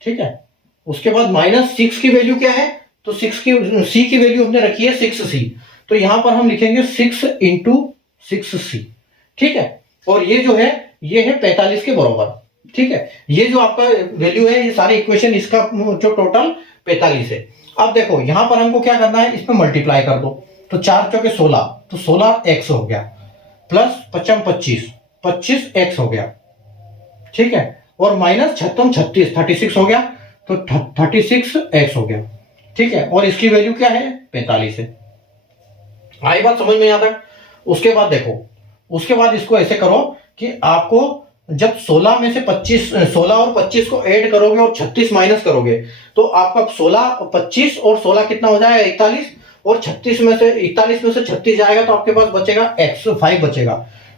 ठीक है, उसके बाद माइनस 6 की वैल्यू क्या है, तो 6 की c की वैल्यू हमने रखी है 6c, तो यहां पर हम लिखेंगे 6 इंटू 6c। ठीक है, और ये जो है ये है 45 के बराबर। ठीक है, ये जो आपका वैल्यू है, ये सारे इक्वेशन इसका जो टोटल 45 है। अब देखो यहां पर हमको क्या करना है, इसमें मल्टीप्लाई कर दो, तो 4 चौके 16, तो 16x हो गया, प्लस 55 25 25x हो गया। ठीक है, और माइनस 36 36 हो गया, तो 36x हो गया। ठीक है, और इसकी वैल्यू क्या है 45 है। आई बात समझ में यहां तक। उसके बाद देखो, उसके बाद इसको ऐसे करो कि आपको जब 16 में से 16 और 25 को ऐड करोगे और 36 माइनस करोगे तो आपका 16 25 और 16 कितना हो जाएगा 41, और 36 में से 41 में से 36 जाएगा तो आपके पास बचेगा x5 बचेगा।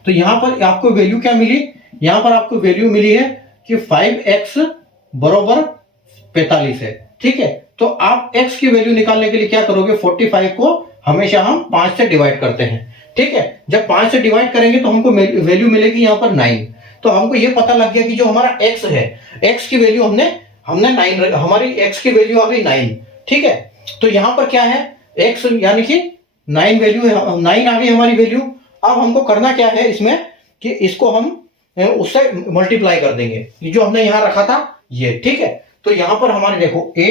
तो यहां पर आपको वैल्यू क्या मिली, यहां पर आपको वैल्यू मिली है कि 5x बरोबर 45 है। ठीक है, तो आप x की वैल्यू निकालने के लिए क्या करोगे, 45 को हमेशा हम 5 से डिवाइड करते हैं। ठीक है, जब 5 से डिवाइड करेंगे तो हमको वैल्यू मिलेगी यहाँ पर 9। तो हमको ये पता लग गया कि जो हमारा x है, x की वैल्यू हमने 9, हमारी x की वैल्यू आ गई 9। ठीक है, तो यहाँ पर क्या है, x यानी कि 9 वैल्यू है, 9 आ गई हमारी वैल्यू। अब हमको करना क्या है इसमें कि इसको हम उससे मल्टीप्लाई कर देंगे, ये जो हमने यहाँ रखा था ये, ठीक है। तो यहाँ पर हमारे देखो a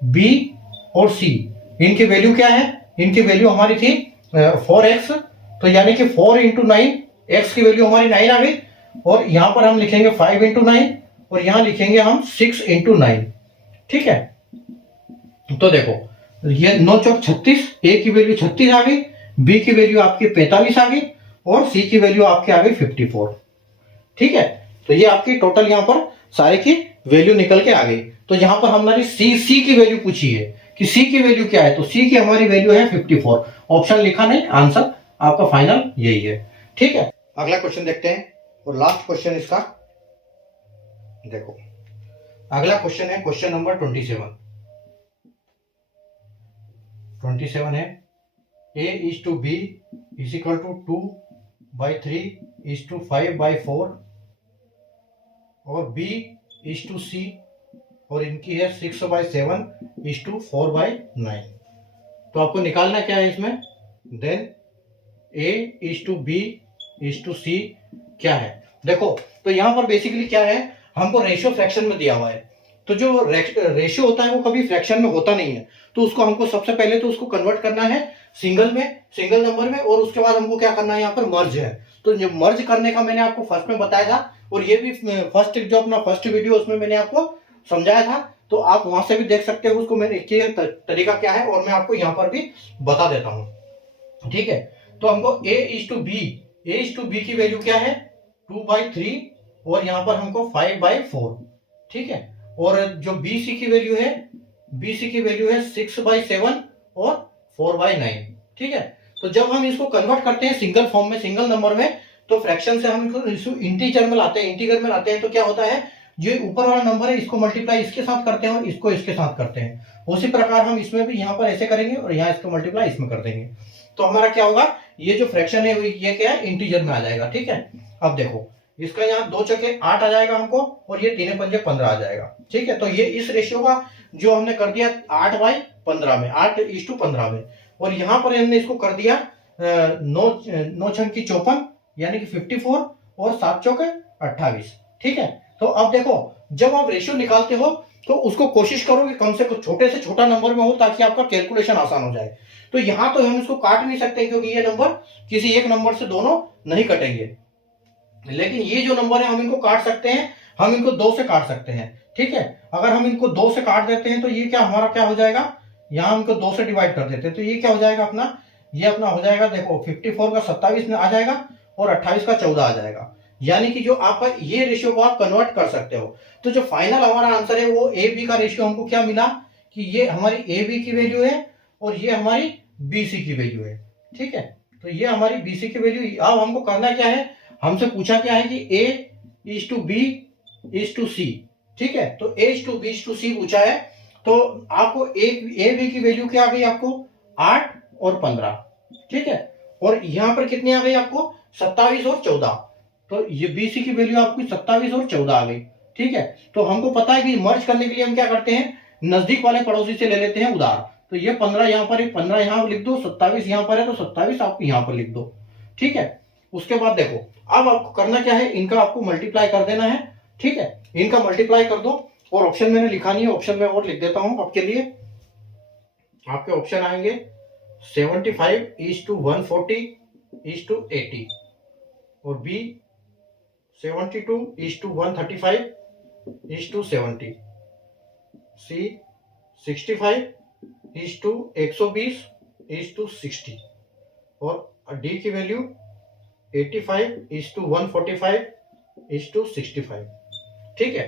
b और c, इनकी वैल्यू क्या है, इनकी वैल्यू हमारी थी 4x, तो यानी कि 4 इंटू 9, x की वैल्यू हमारी 9 आ गई, और यहां पर हम लिखेंगे 5 इंटू 9, और यहां लिखेंगे हम 6 इंटू 9, ठीक है। तो देखो ये 9 चौक 36, a की वैल्यू 36 आ गई, b की वैल्यू आपकी 45 आ गई, और c की वैल्यू आपकी आ गई 54, ठीक है। तो ये आपकी टोटल यहां पर सारे की वैल्यू निकल के आ गई। तो यहां पर हमारी सी की वैल्यू पूछी है कि सी की वैल्यू क्या है, तो सी की हमारी वैल्यू है 54, ऑप्शन लिखा नहीं, आंसर आपका फाइनल यही है, ठीक है। अगला क्वेश्चन देखते हैं और लास्ट क्वेश्चन इसका देखो। अगला क्वेश्चन है क्वेश्चन नंबर 27 है, a is to b is equal to 2/3 is to 5/4 और b is to c और इनकी है 6/7 is to 4/9। तो आपको निकालना क्या है इसमें, then a is to b is to c क्या है। देखो तो यहां पर बेसिकली क्या है, हमको रेशियो फ्रैक्शन में दिया हुआ है, तो जो रेशियो होता है वो कभी फ्रैक्शन में होता नहीं है, तो उसको हमको सबसे पहले तो उसको कन्वर्ट करना है सिंगल नंबर में, और उसके बाद हमको क्या करना है, यहाँ पर मर्ज है। तो जो मर्ज करने का मैंने आपको फर्स्ट में बताया था, और ये भी फर्स्ट जो अपना फर्स्ट वीडियो उसमें मैंने आपको समझाया था, तो आप वहां से भी देख सकते हो उसको मैंने तरीका क्या है, और मैं आपको यहाँ पर भी बता देता हूँ, ठीक है। तो हमको a is to b की वैल्यू क्या है 2/3, और यहाँ पर हमको 5/4, ठीक है। और जो bc की वैल्यू है 6/7 और 4/9, ठीक है। तो जब हम इसको कन्वर्ट करते हैं सिंगल फॉर्म में, सिंगल नंबर में, तो फ्रैक्शन से हम इसको इंटीजर में लाते हैं, तो क्या होता है, जो ऊपर वाला नंबर है इसको मल्टीप्लाई इसके साथ करते हैं और इसको इसके साथ करते हैं। उसी प्रकार हम इसमें भी यहाँ पर ऐसे करेंगे और यहाँ इसको मल्टीप्लाई इसमें कर देंगे, तो हमारा क्या होगा, ये जो फ्रैक्शन है ये क्या है, इंटीजर में आ जाएगा, ठीक है। अब देखो इसका यहाँ 2 चौके 8 आ जाएगा हमको, और ये 3 पंजे 15 आ जाएगा, ठीक है। तो ये इस रेशियो का जो हमने कर दिया 8/15 में, 8:15 में, और यहाँ पर हमने इसको कर दिया 9 छंग की 54 यानी कि 54 और 7 चौके 28, ठीक है। तो अब देखो जब आप रेशियो निकालते हो तो उसको कोशिश करो कि कम से कम छोटे से छोटा नंबर में हो, ताकि आपका कैलकुलेशन आसान हो जाए। तो यहाँ तो हम इसको काट नहीं सकते क्योंकि ये नंबर किसी एक नंबर से दोनों नहीं कटेंगे, लेकिन ये जो नंबर है हम इनको काट सकते हैं, हम इनको 2 से काट सकते हैं, ठीक है। अगर हम इनको 2 से काट देते हैं तो ये क्या हमारा क्या हो जाएगा, यहाँ हमको 2 से डिवाइड कर देते हैं, तो ये क्या हो जाएगा अपना, ये अपना हो जाएगा देखो 54 का 27 में आ जाएगा और 28 का 14 आ जाएगा, यानी कि जो आपका ये रेशियो को आप कन्वर्ट कर सकते हो। तो जो फाइनल हमारा आंसर है वो ए बी का रेशियो हमको क्या मिला कि ये हमारी ए बी की वैल्यू है और ये हमारी बी सी की वैल्यू है, ठीक है। तो ये हमारी बी सी की वैल्यू। अब हमको करना क्या है, हमसे पूछा क्या है कि a is to b is to c, ठीक है। तो a is to b is to c पूछा है, तो आपको a b की वैल्यू क्या आ गई, आपको 8 और 15, ठीक है। और यहां पर कितनी आ गई आपको 27 और 14, तो ये बी सी की वैल्यू आपकी 27 और 14 आ गई, ठीक है। तो हमको पता है कि मर्ज करने के लिए हम क्या करते हैं, नजदीक वाले पड़ोसी से ले लेते हैं उधार। तो ये 15 यहाँ पर, 15 यहाँ लिख दो, 27 यहाँ पर है तो 27 आप यहाँ पर लिख दो, ठीक है। उसके बाद देखो अब आपको करना क्या है, इनका आपको मल्टीप्लाई कर देना है, ठीक है। इनका मल्टीप्लाई कर दो, और ऑप्शन मैंने लिखा नहीं है, ऑप्शन में और लिख देता हूं आपके लिए। आपके ऑप्शन आएंगे 75 is to 140 is to 80, और B 72 is to 135 is to 70, C 65 is to 120 is to 60, और डी की value 85 is to 145 is to 65, ठीक है।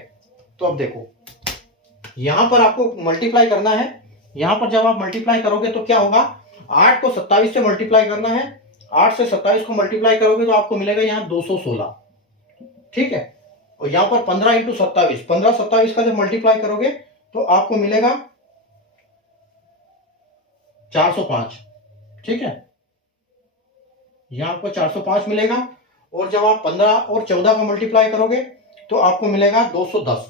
तो अब देखो यहां पर आपको मल्टीप्लाई करना है, यहां पर जब आप मल्टीप्लाई करोगे तो क्या होगा, 8 को 27 से मल्टीप्लाई करना है, 8 से 27 को मल्टीप्लाई करोगे तो आपको मिलेगा यहाँ 216, ठीक है। और यहाँ पर 15 इंटू 27, 15-27 का जब मल्टीप्लाई करोगे तो आपको मिलेगा 405, ठीक है। यहाँ आपको 405 मिलेगा, और जब आप 15 और 14 का मल्टीप्लाई करोगे तो आपको मिलेगा 210,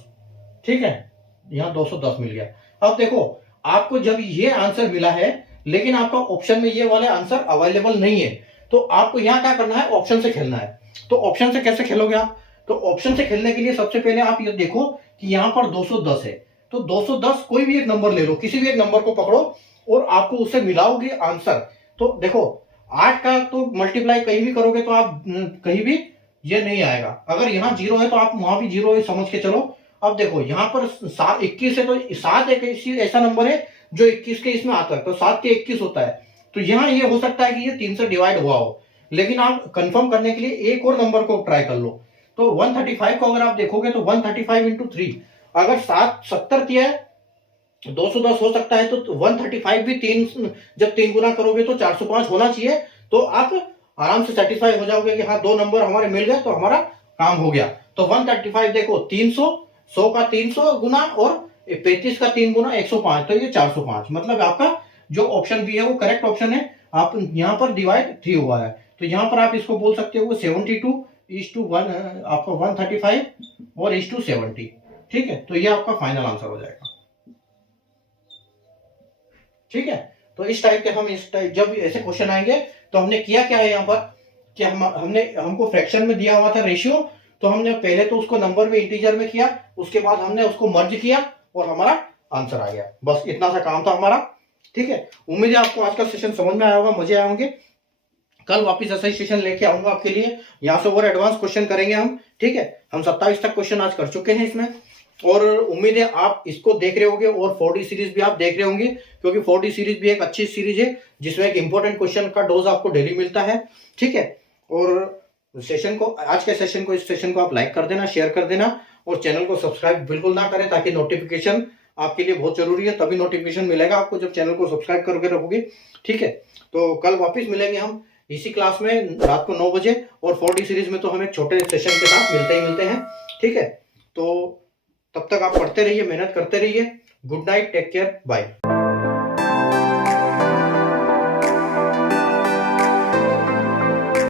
ठीक है। यहाँ 210 मिल गया। अब देखो आपको जब ये आंसर मिला है लेकिन आपका ऑप्शन में ये वाले आंसर अवेलेबल नहीं है, तो आपको यहाँ क्या करना है, ऑप्शन से खेलना है। तो ऑप्शन से कैसे खेलोगे आप? तो ऑप्शन से खेलने के लिए सबसे पहले आप ये देखो कि यहाँ पर 210 है, तो 210 कोई भी एक नंबर ले लो, किसी भी एक नंबर को पकड़ो और आपको उससे मिलाओगे आंसर। तो देखो 8 का तो मल्टीप्लाई कहीं भी करोगे तो आप कहीं भी ये नहीं आएगा। अगर यहाँ 0 है तो आप वहां भी 0 समझ के चलो। अब देखो यहाँ पर 21 है, तो 7 एक ऐसा नंबर है जो 21 के इसमें आता है, तो 7 के 21 होता है। तो यहाँ ये हो सकता है कि ये 3 से डिवाइड हुआ हो, लेकिन आप कंफर्म करने के लिए एक और नंबर को ट्राई कर लो। तो 135 को अगर आप देखोगे तो 135 इंटू 3, अगर 70 दिया है 210 हो सकता है, तो 135 भी 3 जब 3 गुना करोगे तो 405 होना चाहिए। तो आप आराम से सेटिस्फाई हो जाओगे कि हाँ 2 नंबर हमारे मिल गए तो हमारा काम हो गया। तो 135 देखो 300, 100 का 300 गुना और 35 का 3 गुना 105, तो ये 405। मतलब आपका जो ऑप्शन बी है वो करेक्ट ऑप्शन है। आप यहाँ पर डिवाइड 3 हुआ है, तो यहाँ पर आप इसको बोल सकते हो 72:1, आपका 135 और 70। ठीक है, तो ये आपका फाइनल आंसर हो जाएगा। ठीक है, तो इस टाइप के हम इस टाइप जब ऐसे क्वेश्चन आएंगे तो हमने किया क्या है यहाँ पर कि हमको फ्रैक्शन में दिया हुआ था रेशियो, तो हमने पहले तो उसको नंबर में इंटीजर में किया, उसके बाद हमने उसको मर्ज किया और हमारा आंसर आ गया। बस इतना सा काम था हमारा। ठीक है, उम्मीद है आपको आज का सेशन समझ में आया होगा, मजे आए होंगे। कल वापस ऐसा ही सेशन लेके आऊंगा आपके लिए, यहाँ से और एडवांस क्वेश्चन करेंगे हम। ठीक है, हम 27 तक क्वेश्चन आज कर चुके हैं इसमें, और उम्मीद है आप इसको देख रहे होंगे और 4D सीरीज भी आप देख रहे होंगे, क्योंकि 4D सीरीज भी एक अच्छी सीरीज है जिसमें एक इंपॉर्टेंट क्वेश्चन का डोज आपको डेली मिलता है। ठीक है, और सेशन को, आज के सेशन को, इस सेशन को आप लाइक कर देना, शेयर कर देना, और चैनल को सब्सक्राइब बिल्कुल ना करें, ताकि नोटिफिकेशन आपके लिए बहुत जरूरी है। तभी नोटिफिकेशन मिलेगा आपको जब चैनल को सब्सक्राइब करके रखोगे। ठीक है, तो कल वापस मिलेंगे हम इसी क्लास में रात को 9 बजे, और 4D सीरीज में तो हम एक छोटे सेशन के साथ मिलते हैं। ठीक है, तो तब तक आप पढ़ते रहिए, मेहनत करते रहिए। Good night, take care, bye.